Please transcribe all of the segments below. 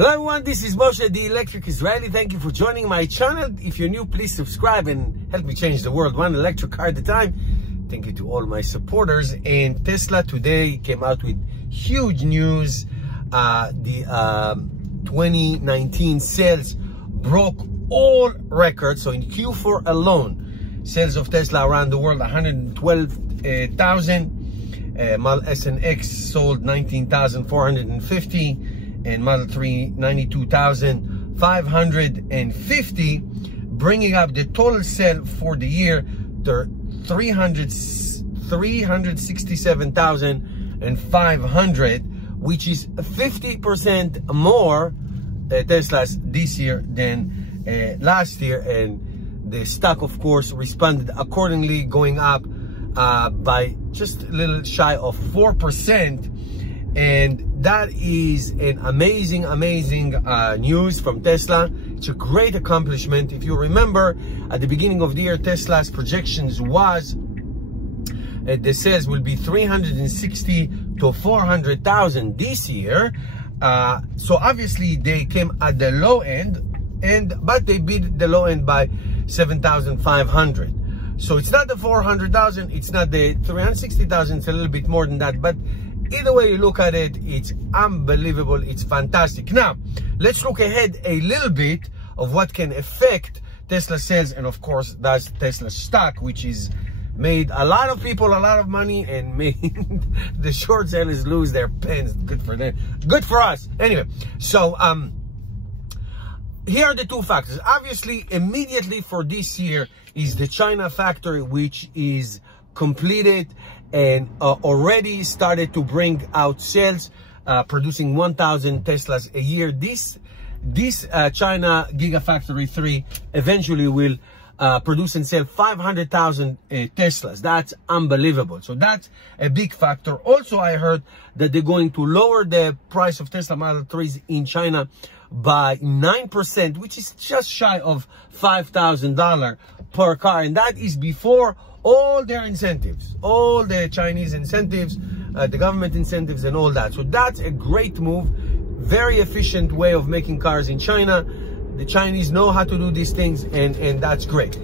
Hello everyone, this is Moshe, the Electric Israeli. Thank you for joining my channel. If you're new, please subscribe and help me change the world one electric car at a time. Thank you to all my supporters. And Tesla today came out with huge news. The 2019 sales broke all records. So in Q4 alone, sales of Tesla around the world, 112,000. Model S and X sold 19,450. And Model 3, 92,550, bringing up the total sale for the year to 367,500, which is 50% more Teslas this year than last year. And the stock, of course, responded accordingly, going up by just a little shy of 4%. And that is an amazing news from Tesla. It's a great accomplishment. If you remember, at the beginning of the year, Tesla's projections was the sales will be 360 to 400,000 this year. So obviously they came at the low end, but they beat the low end by 7,500. So it's not the 400,000, it's not the 360,000, it's a little bit more than that, but either way you look at it, it's unbelievable, it's fantastic. Now, let's look ahead a little bit of what can affect Tesla sales, and of course, that's Tesla stock, which is made a lot of people a lot of money and made the short sellers lose their pens. Good for them, good for us. Anyway, so here are the two factors. Obviously, immediately for this year is the China factory, which is completed and already started to bring out sales, producing 1,000 Teslas a year. This China Gigafactory 3 eventually will produce and sell 500,000 Teslas. That's unbelievable. So that's a big factor. Also, I heard that they're going to lower the price of Tesla Model 3s in China by 9%, which is just shy of $5,000 per car. And that is before all their incentives, all the Chinese incentives, the government incentives and all that. So that's a great move, very efficient way of making cars in China. The Chinese know how to do these things, and that's great.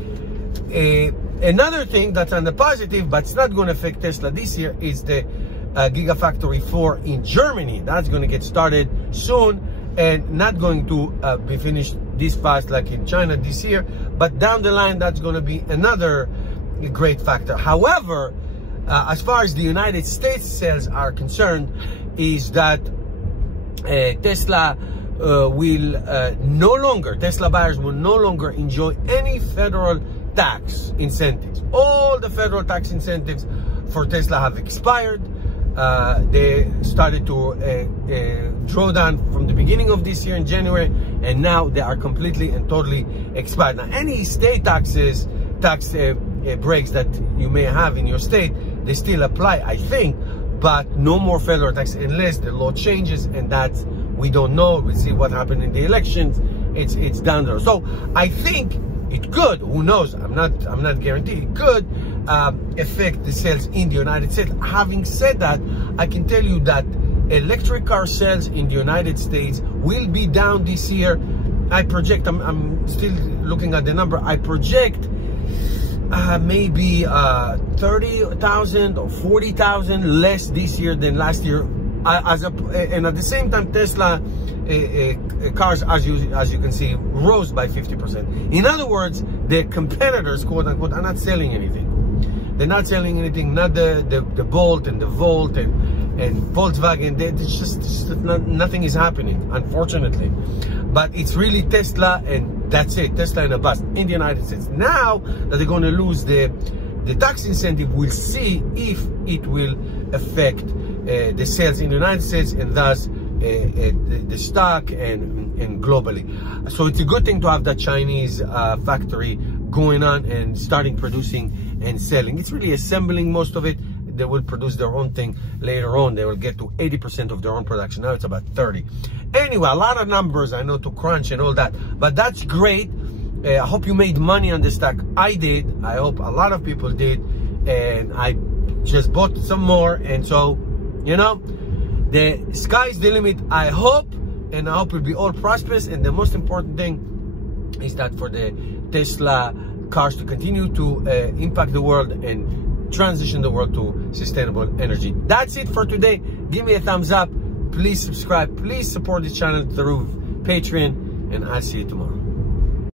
Another thing that's on the positive, but it's not going to affect Tesla this year, is the Gigafactory 4 in Germany. That's going to get started soon and not going to be finished this fast like in China this year, but down the line, that's going to be another a great factor. However, as far as the United States sales are concerned, is that Tesla Tesla buyers will no longer enjoy any federal tax incentives. All the federal tax incentives for Tesla have expired. They started to draw down from the beginning of this year in January, and now they are completely and totally expired. Now, any state tax breaks that you may have in your state, they still apply, I think, but no more federal tax unless the law changes, and that's, we don't know. We'll see what happened in the elections. It's down there. So I think it could, who knows, I'm not guaranteed, it could affect the sales in the United States. Having said that, I can tell you that electric car sales in the United States will be down this year. I project, I'm still looking at the number, I project maybe 30,000 or 40,000 less this year than last year. And at the same time, Tesla cars, as you can see, rose by 50%. In other words, the competitors, quote unquote, are not selling anything. They're not selling anything. Not the Bolt and the Volt and Volkswagen. It's just nothing is happening, unfortunately. But it's really Tesla, and that's it. Tesla and a bust in the United States. Now that they're going to lose the tax incentive, we'll see if it will affect the sales in the United States, and thus the stock and globally. So it's a good thing to have that Chinese factory going on and starting producing and selling. It's really assembling most of it. They will produce their own thing later on. They will get to 80% of their own production. Now it's about 30. Anyway, a lot of numbers I know to crunch and all that, but that's great. I hope you made money on this stock. I did. I hope a lot of people did, and I just bought some more. And so, you know, the sky's the limit. I hope and I hope we'll be all prosperous. And the most important thing is that for the Tesla cars to continue to impact the world and transition the world to sustainable energy. That's it for today. Give me a thumbs up. Please subscribe. Please support this channel through Patreon, and I'll see you tomorrow.